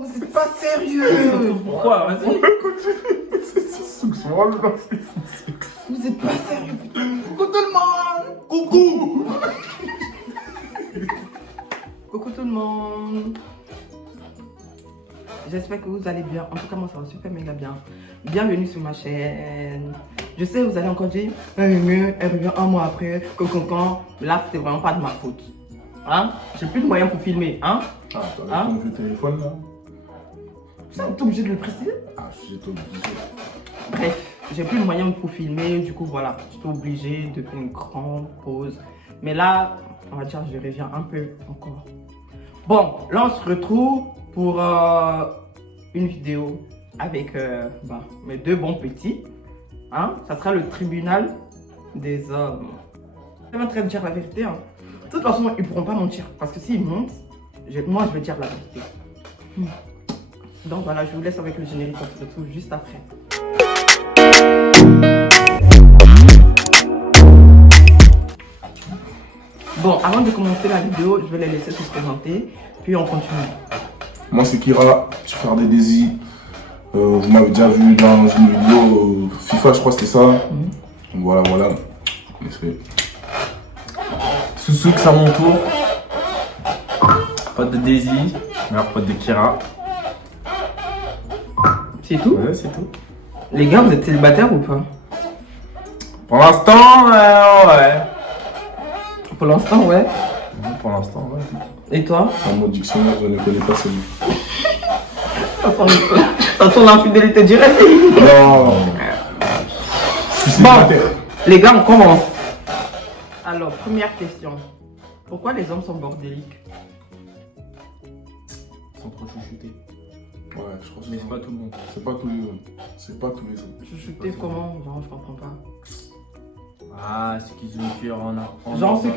vous êtes pas sérieux. Pourquoi? Vas-y. C'est sexuel, là, c'est Vous êtes pas sérieux, putain. Coucou tout le monde. coucou. Coucou tout le monde. J'espère que vous allez bien. En tout cas, moi, ça va super méga bien. Bienvenue sur ma chaîne. Je sais, vous allez encore dire, elle revient un mois après, mais là, c'était vraiment pas de ma faute. Hein? J'ai plus de moyens pour filmer, hein? Ah, t'as ton vieux téléphone, là? Ça, t'es obligé de le préciser? Ah, j'étais obligé. Bref, j'ai plus de moyens pour filmer, du coup, voilà. J'étais obligé de faire une grande pause. Mais là, on va dire, je reviens un peu encore. Bon, là, on se retrouve pour une vidéo avec mes deux bons petits. Hein? Ça sera le tribunal des hommes. Je suis en train de dire la vérité. Hein. De toute façon, ils ne pourront pas mentir. Parce que s'ils mentent, moi, je vais dire la vérité. Donc voilà, je vous laisse avec le générique. On se retrouve juste après. Bon, avant de commencer la vidéo, je vais les laisser se présenter. Puis on continue. Moi, c'est Kira, je suis frère des Daisy. Vous m'avez déjà vu dans une vidéo FIFA, je crois que c'était ça. Donc voilà, voilà. Sousouk, c'est à mon tour. Pote de Daisy, meilleur pote de Kira. C'est tout? Ouais, c'est tout. Les gars, vous êtes célibataires ou pas? Pour l'instant, ouais. Pour l'instant, ouais. Pour l'instant, ouais. Et toi? Dans mon dictionnaire, je ne connais pas celui. Ça sent l'infidélité directe. Non. Je suis Bon, célibataire. les gars, on commence. Alors, première question. Pourquoi les hommes sont bordéliques? Ils sont trop chouchoutés. Ouais, je crois que Mais c'est pas tout le monde. c'est pas tous les hommes. C'est pas tous les hommes. Chuchoter comment? Genre, je comprends pas. Ah, c'est qu'ils ont eu cuir en Genre, ceux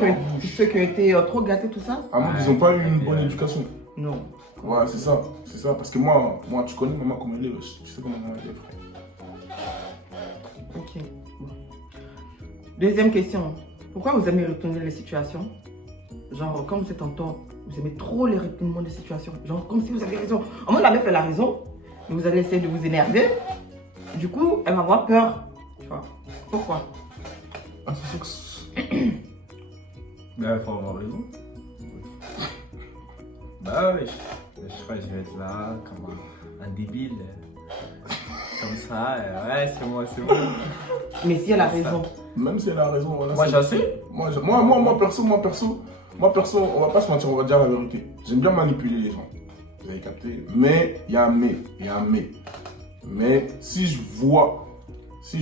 qui ont été trop gâtés, tout ça? À moins qu'ils n'ont pas eu une bonne éducation. Non. Ouais, c'est ça. C'est ça. Parce que moi, tu connais maman comme elle est. Tu sais comment maman elle est, frère. Ok. Bon. Deuxième question. Pourquoi vous aimez retourner les situations? Genre, quand vous êtes en tort, vous aimez trop les retournements de situations. Genre, comme si vous avez raison. En mode, la meuf, elle a raison, mais vous allez essayer de vous énerver. Du coup, elle va avoir peur. Tu vois? Pourquoi? Ah, c'est sûr que. Bah, il faut avoir raison. Bah, ouais. Je crois que je vais être là comme un débile. Comme ça, ouais, c'est moi, c'est moi. Mais si elle a raison. Même si elle a raison, voilà. Moi, c'est- j'assais. Moi, perso, on va pas se mentir, on va dire la vérité. J'aime bien manipuler les gens. Vous avez capté? Mais, il y a un mais. Il y a un mais. Mais, si je vois que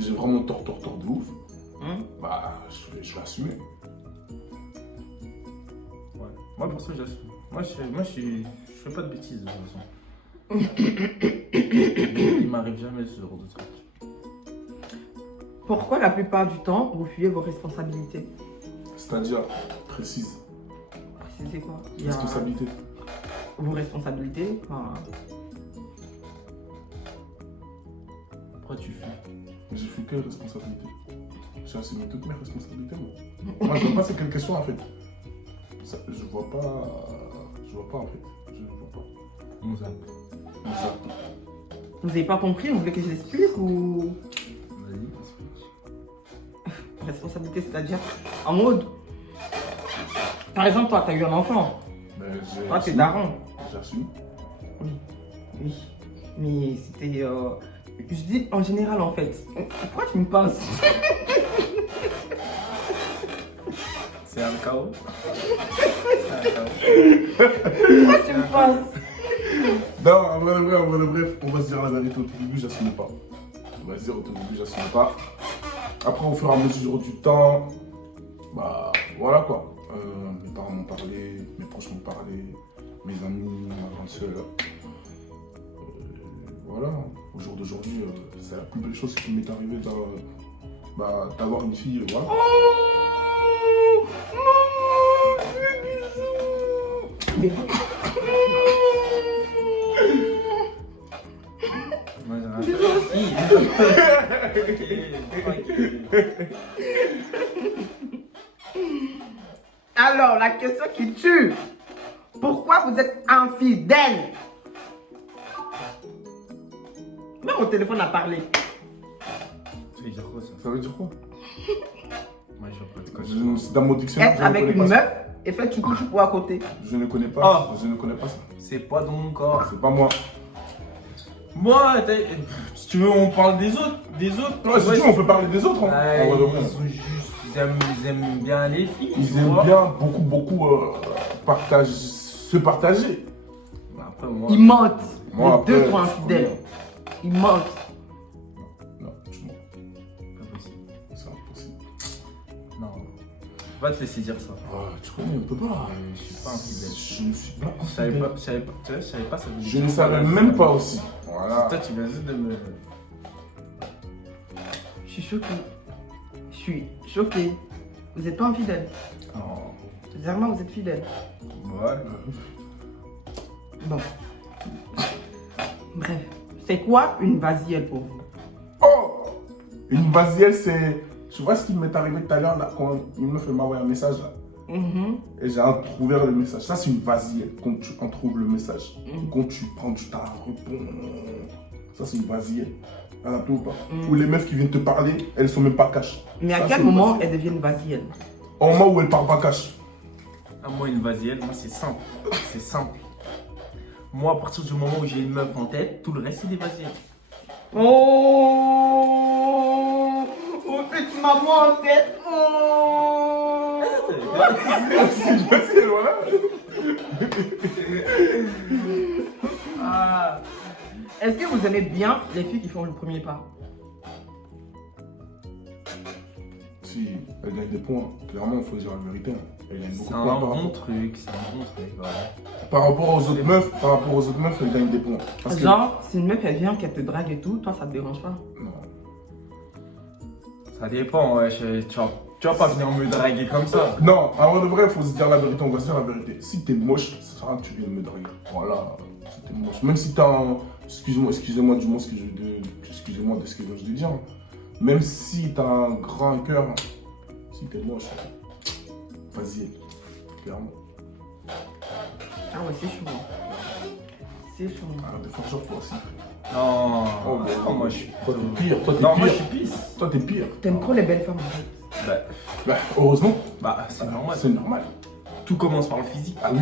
j'ai vraiment tort de ouf, bah, je vais assumer. Ouais. Moi, perso, j'assume. Moi, je fais pas de bêtises de toute façon. Il m'arrive jamais ce genre de truc. Pourquoi la plupart du temps, vous fuyez vos responsabilités? C'est-à-dire, précise. C'est quoi? Il y a Responsabilité. vos responsabilités. Enfin, Pourquoi tu fais? J'ai fait quelle responsabilité? J'ai assumé toutes mes responsabilités, moi. Moi, je vois pas c'est quelle question, en fait. Ça, je vois pas en fait. Je vois pas. On zappe. Comme ça. vous n'avez pas compris? Vous voulez que je l'explique ou... Vas-y, explique. Responsabilité, c'est-à-dire en mode. Par exemple, toi, tu as eu un enfant. Mais j'ai Toi, t'es assumé. daron. J'assume. Oui. Oui. Mais c'était. Je dis en général, en fait. Pourquoi tu me penses? C'est un chaos. C'est un chaos. Pourquoi tu me penses? Non, en vrai, bref, on va se dire la vérité. Au tout début, j'assumais pas. On va se dire au tout début, j'assumais pas. Après, au fur et à mesure du temps, bah voilà quoi. Mes parents m'ont parlé, mes proches m'ont parlé, mes amis, ma grande soeur. Voilà, au jour d'aujourd'hui, c'est la plus belle chose qui m'est arrivée d'avoir une fille. Voilà. Oh, maman, bisous. Moi, j'ai un tranquille. Alors, la question qui tue. Pourquoi vous êtes infidèle? au téléphone à parler. Ça veut dire quoi ça? Ça veut dire quoi? Moi je vois pas de quoi C'est dans mon dictionnaire. Être je ne avec connais une pas ça. meuf et faire tu couches à côté. Je ne connais pas. Ah. Je ne connais pas ça. C'est pas dans mon corps. C'est pas moi. Moi, si tu veux, on parle des autres. Ouais, si tu veux, on peut parler des autres. Hein. Ouais, En vrai de vrai. ils sont juste. Ils aiment bien les filles. Ils tu aiment vois. bien beaucoup se partager. Bah, après, moi. Ils mentent. Moi, Les deux après, sont infidèles. Ils mentent. Non, tu mens. Pas possible. C'est impossible. Non. Va te laisser dire ça. Tu connais, on peut pas. Je suis pas infidèle. Je ne suis pas Je savais infidèle. pas, tu vois, je savais pas ça. Je ne savais même pas aussi. Voilà. Toi, tu viens juste de me. Je suis choquée. Je suis choquée. Vous n'êtes pas infidèle. Oh. Sincèrement, vous êtes fidèle. Ouais. Bon. Bref. C'est quoi une vasielle pour vous? Oh! Une vasielle, c'est. Tu vois ce qui m'est arrivé tout à l'heure là, quand une meuf m'a envoyé un message là. Et j'ai ouvert le message. Ça, c'est une vasielle quand tu trouves le message. Quand tu prends du temps à répondre. Ça, c'est une vasielle. À la ou pas. Ou les meufs qui viennent te parler, elles sont même pas cash. Mais à Ça, quel c'est une moment vasielle. elles deviennent vasielles? Au moment où elles parlent pas cash. À moi, une vasielle, moi, c'est simple. C'est simple. Moi, à partir du moment où j'ai une meuf en tête, tout le reste, c'est des vasielles. Oh, petite maman en tête. Oh. C'est une vasielle, voilà. Ah. Est-ce que vous aimez bien les filles qui font le premier pas? Si, elle gagne des points. Clairement, il faut dire la vérité. Hein. Elle gagne beaucoup C'est de un points. bon truc, c'est un bon truc, voilà. Par rapport aux autres meufs, elle gagne des points. Parce que... Genre, si une meuf elle vient, qu'elle te drague et tout, toi ça te dérange pas? Non. Ça dépend, ouais. Tu vas pas venir me draguer comme ça. Non, en vrai de vrai, il faut se dire la vérité, on va se dire la vérité. Si t'es moche, ça sert à rien que tu viennes me draguer. Voilà, si t'es moche. Même si t'as un... Excusez-moi du mot, excusez-moi de ce que je viens de dire. Même si t'as un grand cœur, si t'es moche, vas-y, clairement. Ah ouais, c'est chaud. C'est chaud. Arrête de faire genre toi aussi. Non, Oh, mais non, moi je suis. Toi t'es pire, toi t'es Non, moi je pire. suis pisse. Toi t'es pire. T'aimes trop les belles femmes en fait. Bah, Heureusement, c'est normal. c'est normal. Tout commence par le physique. Ah oui,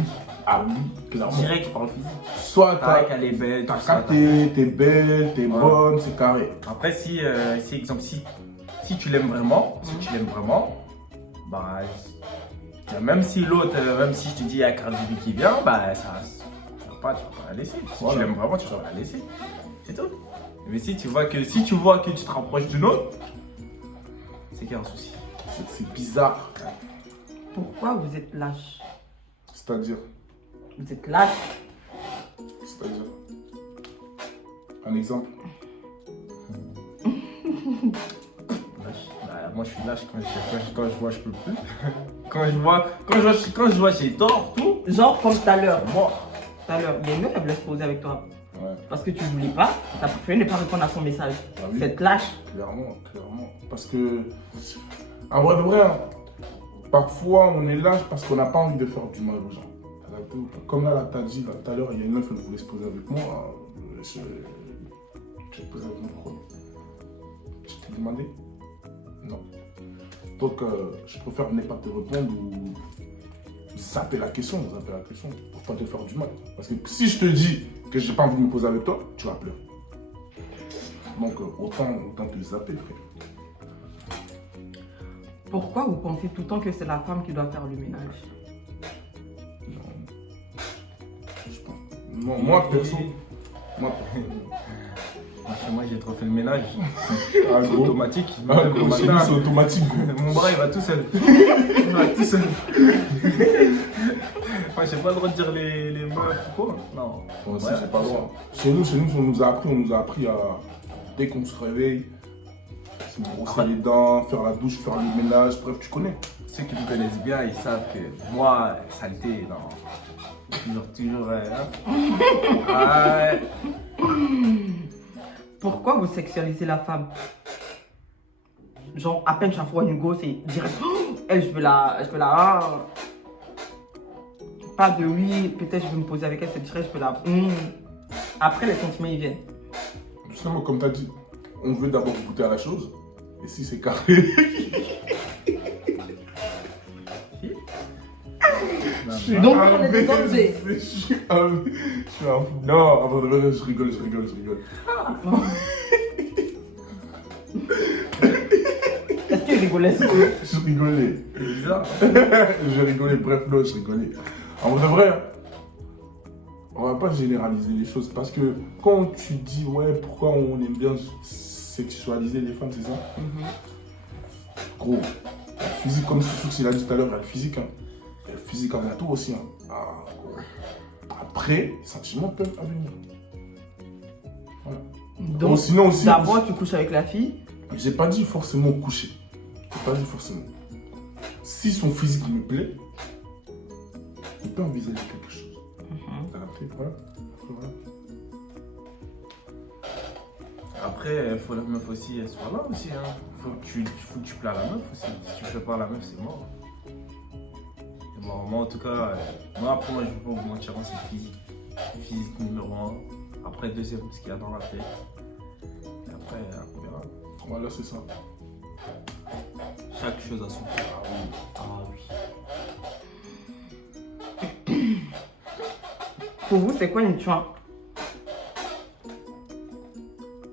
clairement. Direct par le physique. Soit Pareil qu'elle est belle, t'as tout ça. capté, t'es belle, t'es Voilà. bonne, c'est carré. Après, exemple, si tu l'aimes vraiment, bah, même si l'autre, même si je te dis il y a Cardi B qui vient, bah, tu vas pas la laisser. Si Voilà. tu l'aimes vraiment, tu vas la laisser. C'est tout. Mais si tu vois que tu te rapproches d'une autre, c'est qu'il y a un souci. C'est bizarre. Pourquoi vous êtes lâche? C'est-à-dire, Vous êtes lâche. un exemple. Lâche. Bah, moi je suis lâche quand je vois je peux plus. quand je vois j'ai tort, tout. Genre comme tout à l'heure. Moi. Tout à l'heure, il y a une meuf elle voulait se poser avec toi. Ouais, Parce que tu ne voulais pas, t'as préféré ne pas répondre à son message. Ah oui. Cette lâche. clairement. Parce que, en vrai de vrai, hein, parfois on est lâche parce qu'on n'a pas envie de faire du mal aux gens. T'as capté ou pas? Comme là, t'as dit, là, tout à l'heure, il y a une meuf, elle voulait se poser avec moi. Tu vas te poser avec moi pourquoi? Je t'ai demandé? Non. Donc, je préfère ne pas te répondre ou zapper la question pour pas te faire du mal. Parce que si je te dis que j'ai pas envie de me poser avec toi, tu vas pleurer. Donc, autant te zapper, frère. Pourquoi vous pensez tout le temps que c'est la femme qui doit faire le ménage? Je pense. Non, moi, perso. Moi, Chez moi j'ai trop fait le ménage. ah, C'est gros. automatique. Ah, Le gros, chez matin, nous, c'est automatique, gros. mon bras il va tout seul. Il va tout seul. Moi j'ai pas le droit de dire les meufs ou quoi. Non. Moi aussi, Ouais, j'ai pas le droit. Chez nous, on nous a appris à. Dès qu'on se réveille, se brosser les dents, faire la douche, faire le ménage, bref, tu connais. Ceux qui me connaissent bien, ils savent que moi, saleté, non. Toujours. Ouais. Pourquoi vous sexualisez la femme? Genre, à peine j'envoie une go, c'est direct. Oh, elle, je veux la. Ah. Pas de oui, peut-être je veux me poser avec elle, c'est direct, je veux la. Après, les sentiments ils viennent. Justement, comme tu as dit, on veut d'abord goûter à la chose. Et si c'est carré. Donc, on est des dangers. Je suis un fou. Non, avant de vrai, je rigole. Est-ce qu'il rigolait ça? Je rigolais. C'est bizarre. Je rigolais, bref, non, je rigolais. En vrai, on va pas généraliser les choses parce que quand tu dis, ouais, pourquoi on aime bien sexualiser les femmes, c'est ça? Gros, la physique, comme il a dit tout à l'heure, il y a le physique. Hein. Il y a le physique avant tout aussi. Hein. Ah, gros. Après, les sentiments peuvent venir. Voilà. Donc, sinon aussi, d'abord, tu couches avec la fille. j'ai pas dit forcément coucher. J'ai pas dit forcément. Si son physique me plaît, on peut envisager quelque chose. Après, voilà. Après, il faut la meuf aussi, elle soit là aussi. Hein. Faut que tu plais à la meuf aussi. Si tu plais pas à la meuf, c'est mort. C'est mort. Moi, en tout cas, moi, je ne vais pas vous mentir, c'est physique. Physique numéro 1. Après, deuxième, ce qu'il y a dans la tête. Et après, on verra. Voilà, c'est ça. Chaque chose a son temps. Ah oui. Pour vous, c'est quoi une chouin?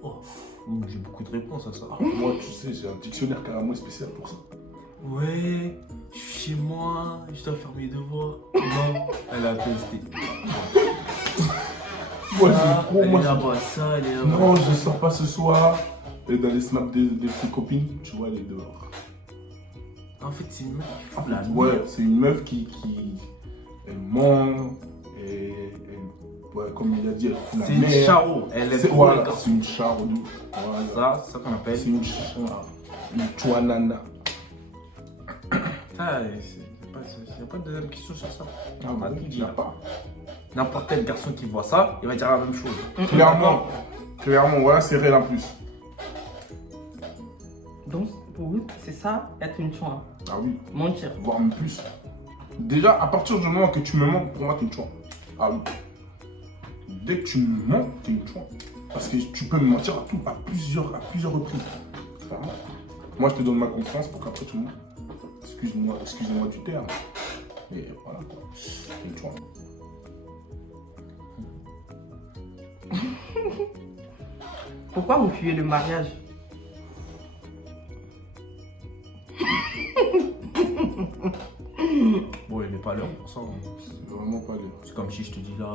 Oh, j'ai beaucoup de réponses à ça. Moi, tu sais, j'ai un dictionnaire carrément spécial pour ça. Ouais, je suis chez moi, je dois faire mes devoirs. Non, elle a testé. Moi, Ça, j'ai trop. elle Moi, est là-bas, ça, elle est là-bas. non, je sors pas ce soir. Et dans les snaps des petites copines, tu vois, elle est dehors. En fait, c'est une meuf qui fout la Ouais, merde. c'est une meuf qui elle ment, et ouais, comme il a dit, elle fout la C'est une merde. charo, elle est C'est pour voilà, les garçons. c'est une charo. Voilà. Ça qu'on appelle. C'est une chouanana. Ah, il n'y a pas de deuxième question sur ça. Ah, On va bon, tout il y a dire. pas. N'importe quel garçon qui voit ça, il va dire la même chose. Clairement, voilà, c'est réel en plus. Donc, pour vous, c'est ça, être une chouin. Ah oui, Mentir. voire même plus. Déjà, à partir du moment que tu me mens, pour moi, t'es une chouan. Ah oui. Dès que tu me mens, t'es une chouan. Parce que tu peux me mentir à plusieurs reprises. Clairement. Moi, je te donne ma confiance pour qu'après tu me mens. Excusez-moi du terme. Et voilà, quoi. T'es une chouan. Pourquoi vous fuyez le mariage? Bon, il n'est pas l'heure pour ça. Hein. C'est vraiment pas l'air. C'est comme si je te dis là.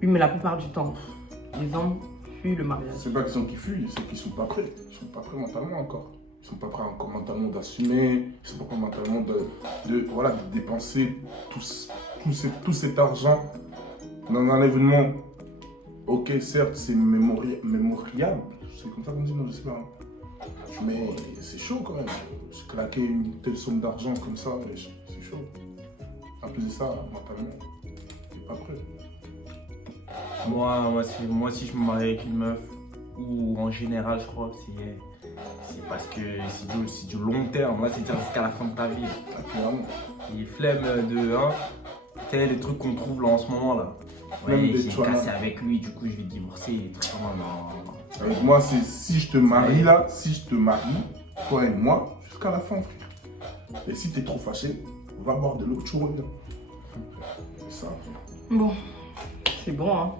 Oui, mais la plupart du temps, les hommes fuient le mariage. C'est pas qu'ils sont qui fuient, c'est qu'ils sont pas prêts. Ils sont pas prêts mentalement encore. Ils sont pas prêts encore mentalement d'assumer. Ils sont pas prêts mentalement de dépenser tout cet argent dans un événement. Ok, certes, c'est mémorial. C'est comme ça qu'on dit, non, j'espère. Hein. Mais c'est chaud quand même. J'ai claqué une telle somme d'argent comme ça, c'est chaud. En plus de ça, mentalement, t'es pas prêt. Moi, si je me marie avec une meuf, ou en général, je crois, c'est parce que c'est du long terme. Moi, c'est jusqu'à la fin de ta vie. Ah, clairement. Et flemme de. Hein, tu sais, les trucs qu'on trouve là en ce moment là. Flemme Ouais, de j'ai toi, cassé là. avec lui, du coup, je vais divorcer. Des trucs comme ça, non. Avec moi, c'est si je te marie là, si je te marie, toi et moi, jusqu'à la fin, frère. Et si t'es trop fâché, va boire de l'eau, tu reviens. C'est ça. Bon, c'est bon, hein.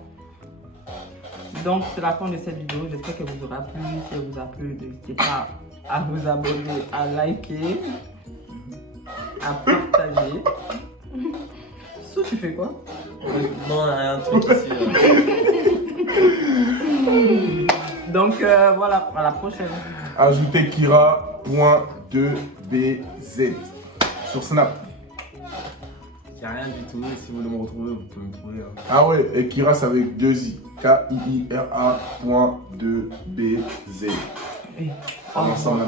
Donc, c'est la fin de cette vidéo. J'espère qu'elle vous aura plu. Si elle vous a plu, n'hésitez pas à vous abonner, à liker, à partager. So, tu fais quoi? Non, rien de truc ici. Donc, voilà, à la prochaine. Ajoutez Kira.2BZ sur Snap. Il n'y a rien du tout. Si vous voulez me retrouver, vous pouvez me trouver. Hein. Ah ouais, et Kira c'est avec 2 I. Kiira.2BZ. Et... Ensemble.